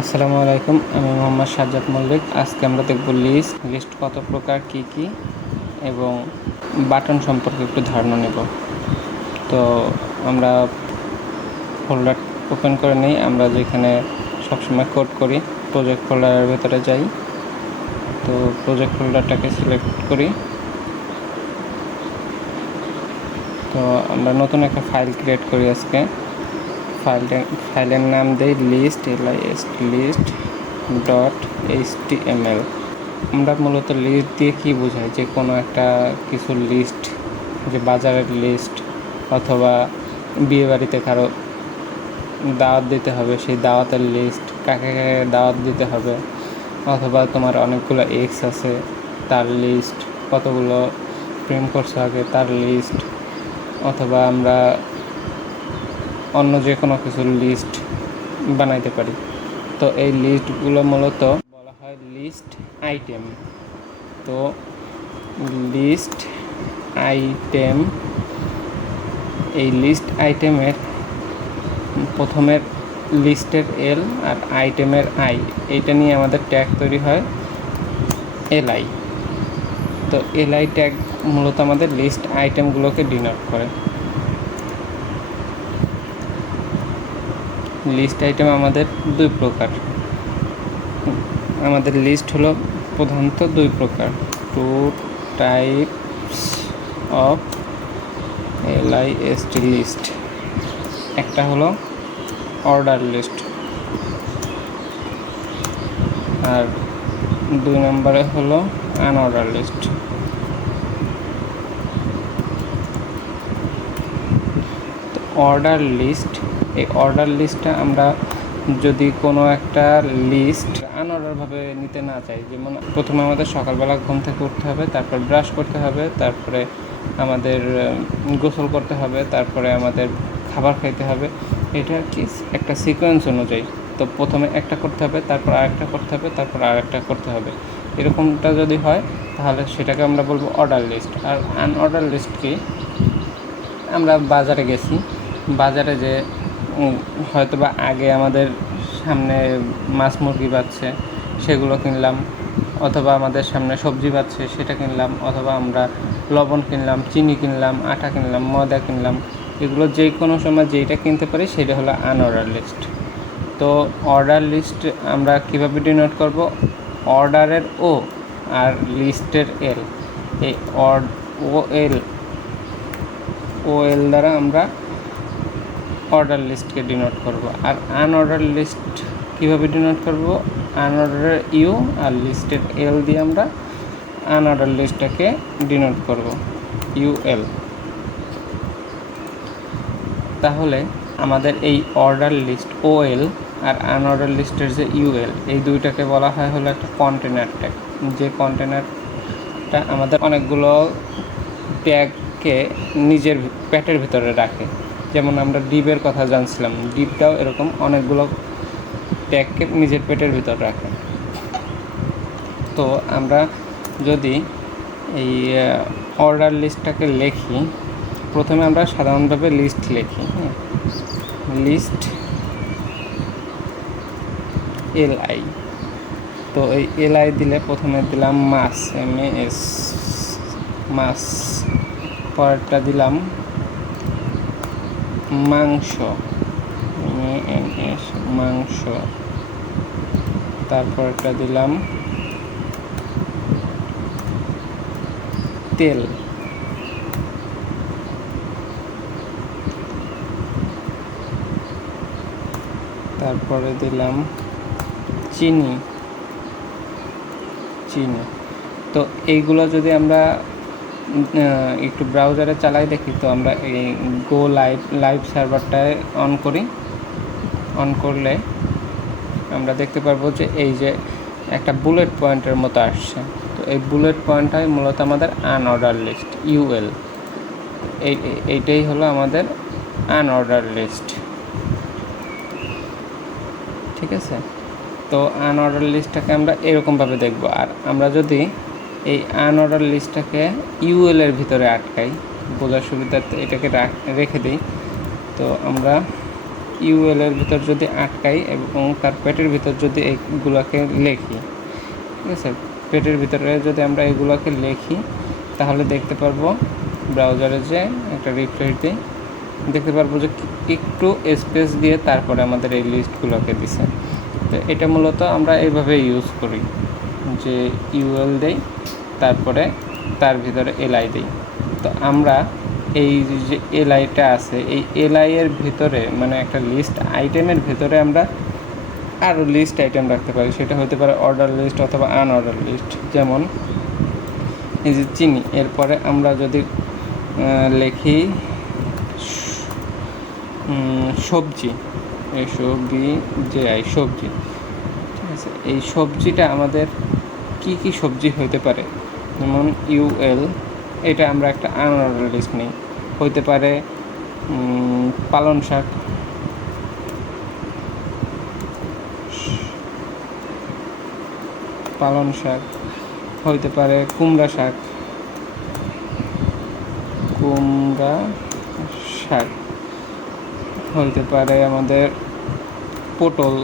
আসসালামু আলাইকুম, আমি মোহাম্মদ সাজ্জাদ মল্লিক। আজকে আমরা দেখব লিস্ট কত প্রকার, কি এবং বাটন সম্পর্কে একটু ধারণা নেব। তো আমরা ফোল্ডার ওপেন করে নিই। আমরা যেখানে সবসময় কোড করি প্রজেক্ট ফোল্ডারের ভেতরে যাই। তো প্রজেক্ট ফোল্ডারটাকে সিলেক্ট করি। তো আমরা নতুন একটা ফাইল ক্রিয়েট করি আজকে। ফাইলের নাম দেই লিস্ট .html। আমরা মূলত লিস্ট দিয়ে কী বোঝাই, যে কোনো একটা কিছুর লিস্ট, যে বাজারের লিস্ট, অথবা বিয়েবাড়িতে কারো দাওয়াত দিতে হবে সেই দাওয়াতের লিস্ট, কাকে কাকে দাওয়াত দিতে হবে, অথবা তোমার অনেকগুলো এক্স আছে তার লিস্ট, কতগুলো প্রেম করছে আগে তার লিস্ট, অথবা আমরা অন্য যে কোনো কিছুর লিস্ট বানাইতে পারি। তো এই লিস্টগুলো মূলত বলা হয় লিস্ট আইটেম। তো লিস্ট আইটেম, এই লিস্ট আইটেমের প্রথমের লিস্টের এল আর আইটেমের আই, এইটা নিয়ে আমাদের ট্যাগ তৈরি হয় এলআই। তো এলআই ট্যাগ মূলত আমাদের লিস্ট আইটেমগুলোকে ডিনোট করে। লিস্ট আইটেম আমাদের দুই প্রকার। আমাদের লিস্ট হলো প্রধানত দুই প্রকার, two types of LIST list. একটা হলো অর্ডার লিস্ট, আর দুই নম্বরে হলো আনঅর্ডার লিস্ট। তো অর্ডার লিস্ট, এই অর্ডার লিস্টটা আমরা যদি কোনো একটা লিস্ট আনঅর্ডারভাবে নিতে না চাই, যেমন প্রথমে আমাদের সকালবেলা ঘুম থেকে উঠতে হবে, তারপর ব্রাশ করতে হবে, তারপরে আমাদের গোসল করতে হবে, তারপরে আমাদের খাবার খাইতে হবে, এটা কি একটা সিকোয়েন্স অনুযায়ী। তো প্রথমে একটা করতে হবে, তারপর আরেকটা করতে হবে, তারপর আরেকটা করতে হবে। এরকমটা যদি হয় তাহলে সেটাকে আমরা বলবো অর্ডার লিস্ট। আর আনঅর্ডার লিস্ট কি, আমরা বাজারে গেছি, বাজারে যে হয়তোবা আগে আমাদের সামনে মাছ মুরগি বাচ্ছে সেগুলো কিনলাম, অথবা আমাদের সামনে সবজি বাচ্ছে সেটা কিনলাম, অথবা আমরা লবণ কিনলাম, চিনি কিনলাম, আটা কিনলাম, ময়দা কিনলাম, এগুলো যে কোনো সময় যেইটা কিনতে পারি সেটা হলো আনঅর্ডার লিস্ট। তো অর্ডার লিস্ট আমরা কীভাবে ডিনোট করব, অর্ডারের ও আর লিস্টের এল, এই ও এল দ্বারা আমরা অর্ডার লিস্টকে ডিনোট করব। আর আনঅর্ডার লিস্ট কীভাবে ডিনোট করব, আনঅর্ডারের ইউ আর লিস্টের এল দিয়ে আমরা আনঅর্ডার লিস্টটাকে ডিনোট করব, ইউএল। তাহলে আমাদের এই অর্ডার লিস্ট ওএল আর আনঅর্ডার লিস্টের যে ইউএল, এই দুইটাকে বলা হয় হলো একটা কন্টেনার ট্যাগ। যে কন্টেনারটা আমাদের অনেকগুলো ট্যাগকে নিজের প্যাটের ভিতরে রাখে। যেমন আমরা ডিপের কথা জানছিলাম, ডিপটাও এরকম অনেকগুলো ট্যাগকে নিজের পেটের ভিতর রাখে। তো আমরা যদি এই অর্ডার লিস্টটাকে লিখি, প্রথমে আমরা সাধারণভাবে লিস্ট লিখি, লিস্ট LI। তো এই LI দিলে প্রথমে দিলাম মাছ, MAS মাছ, পরেরটা দিলাম মাংস, MANS মাংস, তারপরটা দিলাম তেল, তারপরে দিলাম চিনি। তো এইগুলো যদি আমরা একটু ব্রাউজারে চালাই দেখি, তো আমরা এই গো লাইভ সার্ভারটায় অন করি। অন করলে আমরা দেখতে পারবো যে এই যে একটা বুলেট পয়েন্টের মতো আসছে। তো এই বুলেট পয়েন্টটাই মূলত আমাদের আনঅর্ডার লিস্ট, ইউএল। এইটাই হলো আমাদের আনঅর্ডার লিস্ট, ঠিক আছে। তো আনঅর্ডার লিস্টটাকে আমরা এরকমভাবে দেখব। আর আমরা যদি এই আনঅর্ডার লিস্টটাকে ইউএলের ভিতরে আটকাই, বোঝার সুবিধার্থে এটাকে রেখে দিই। তো আমরা ইউএল এর ভিতর যদি আটকাই এবং তার পেটের ভিতর যদি এইগুলোকে লিখি, ঠিক আছে, পেটের ভিতরে যদি আমরা এগুলোকে লিখি তাহলে দেখতে পারবো ব্রাউজারে যে একটা রিফ্রেশ দিই, দেখতে পারবো যে একটু স্পেস দিয়ে তারপরে আমাদের এই লিস্টগুলোকে দিছে। তো এটা মূলত আমরা এইভাবে ইউজ করি যে ইউএল দেই, তারপরে তার ভিতরে এলআই দিই। তো আমরা এই যে এলআইটা আছে, এই এলআই এর ভিতরে মানে একটা লিস্ট আইটেমের ভিতরে আমরা আরও লিস্ট আইটেম রাখতে পারি। সেটা হতে পারে অর্ডার লিস্ট অথবা আনঅর্ডার লিস্ট। যেমন এই যে চিনি, এরপরে আমরা যদি লিখি সবজি, SOBJI সবজি, ঠিক আছে, এই সবজিটা আমাদের কি কি সবজি হতে পারে, যেমন ইউএল, এটা আমরা একটা আনঅর্ডার লিস্ট নিই। হইতে পারে পালং শাক, হইতে পারে কুমড়া শাক, হইতে পারে আমাদের পটল,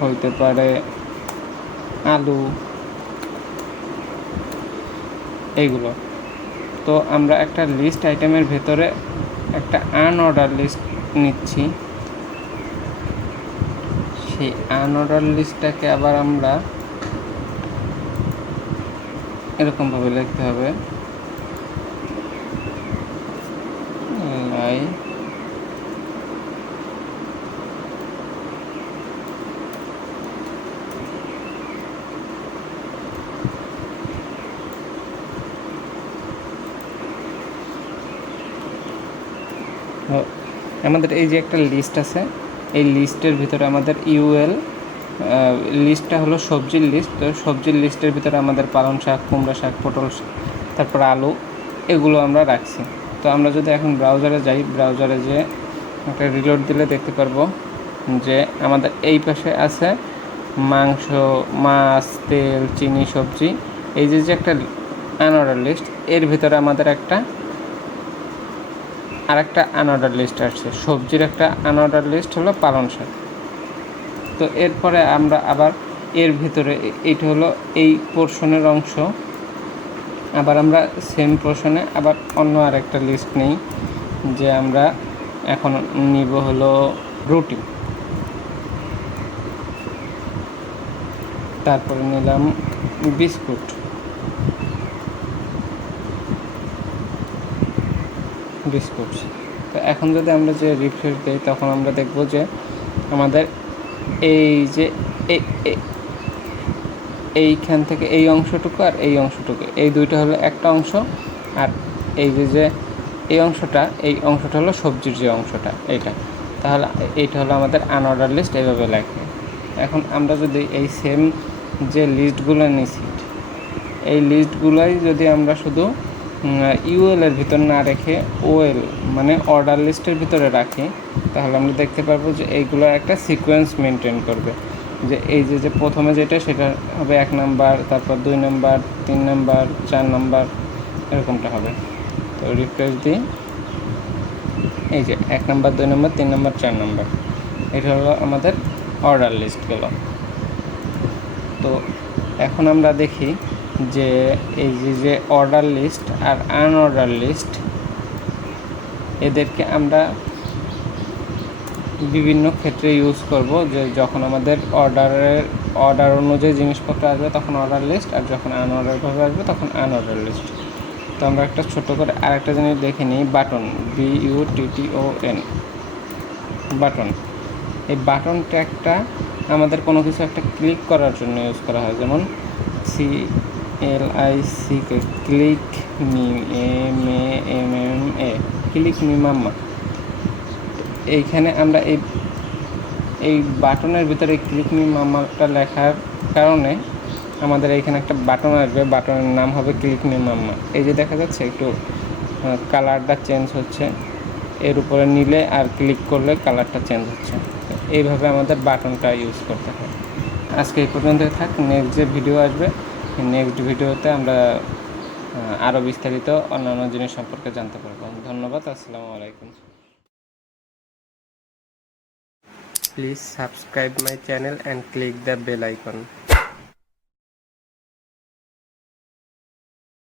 হইতে পারে আলু, এইগুলো। তো আমরা একটা লিস্ট আইটেমের ভেতরে একটা আনঅর্ডার লিস্ট নিচ্ছি, সেই আনঅর্ডার লিস্টটাকে আবার আমরা এরকমভাবে লিখতে হবে, লাই আমাদের এই যে একটা লিস্ট আছে, এই লিস্টের ভিতরে আমাদের ইউএল লিস্টটা হলো সবজির লিস্ট। তো সবজির লিস্টের ভিতরে আমাদের পালং শাক, কুমড়া শাক, পটল শাক, তারপর আলু, এগুলো আমরা রাখছি। তো আমরা যদি এখন ব্রাউজারে যাই, ব্রাউজারে যে একটা রিলোড দিলে দেখতে পারবো যে আমাদের এই পাশে আছে মাংস, মাছ, তেল, চিনি, সবজি। এই যে একটা আনঅর্ডার লিস্ট, এর ভিতরে আমাদের আরেকটা আনঅর্ডার লিস্ট আসছে, সবজির একটা আনঅর্ডার লিস্ট হলো পালং শাক। তো এরপরে আমরা আবার এর ভিতরে, এইটা হলো এই পোর্শনের অংশ, আবার আমরা সেম পোর্শনে আবার অন্য আরেকটা লিস্ট নেই, যে আমরা এখন নিব হলো রুটি, তারপরে নিলাম বিস্কুট, তো এখন যদি আমরা যে রিফ্রেশ দিই তখন আমরা দেখব যে আমাদের এই যে এইখান থেকে এই অংশটুকু আর এই অংশটুকু, এই দুইটা হলো একটা অংশ, আর এই যে এই অংশটা হলো সবজির যে অংশটা, এইটা। তাহলে এইটা হলো আমাদের আনঅর্ডার লিস্ট, এইভাবে লেখে। এখন আমরা যদি এই সেম যে লিস্টগুলো নিছি, এই লিস্টগুলোই যদি আমরা শুধু ইউএল এর ভিতর না রেখে ওএল মানে অর্ডার লিস্টের ভিতরে রাখি, তাহলে আমরা দেখতে পারবো যে এইগুলো একটা সিকোয়েন্স মেনটেন করবে। যে এই যে প্রথমে যেটা, সেটা হবে 1 নাম্বার, তারপর 2 নাম্বার, 3 নাম্বার, 4 নাম্বার, এরকমটা হবে। তো রিফ্রেশ দিই, এই যে 1 নাম্বার, 2 নাম্বার, 3 নাম্বার, 4 নাম্বার, এটা হলো আমাদের অর্ডার লিস্ট গেল। তো এখন আমরা দেখি যে এই যে অর্ডার লিস্ট আর আনঅর্ডার লিস্ট, এদেরকে আমরা বিভিন্ন ক্ষেত্রে ইউজ করব। যে যখন আমাদের অর্ডার অনুযায়ী জিনিসপত্র আসবে তখন অর্ডার লিস্ট, আর যখন আনঅর্ডারভাবে আসবে তখন আনঅর্ডার লিস্ট। তো আমরা একটা ছোট করে আরেকটা জিনিস দেখে নিই, বাটন, BUTTON, বাটন। এই বাটন ট্যাগটা আমাদের কোনো কিছু একটা ক্লিক করার জন্য ইউজ করা হয়, যেমন CLIC, click me, MAMMA, click me mamma. এইখানে আমরা এই বাটনের ভিতরে ক্লিক মি মাম্মাটা লেখার কারণে আমাদের এইখানে একটা বাটন আসবে, বাটনের নাম হবে ক্লিক মি মাম্মা। এই যে দেখা যাচ্ছে একটু কালারটা চেঞ্জ হচ্ছে, এর উপরে নিলে আর ক্লিক করলে কালারটা চেঞ্জ হচ্ছে। এইভাবে আমাদের বাটনটা ইউজ করতে হয়। আজকে এই পর্যন্ত থাক, নেক্সট যে ভিডিও আসবে, নেক্সট ভিডিওতে আমরা আরও বিস্তারিত অন্যান্য জিনিস সম্পর্কে জানতে পারবো। ধন্যবাদ, আসসালামু আলাইকুম। Please subscribe my channel and click the bell icon.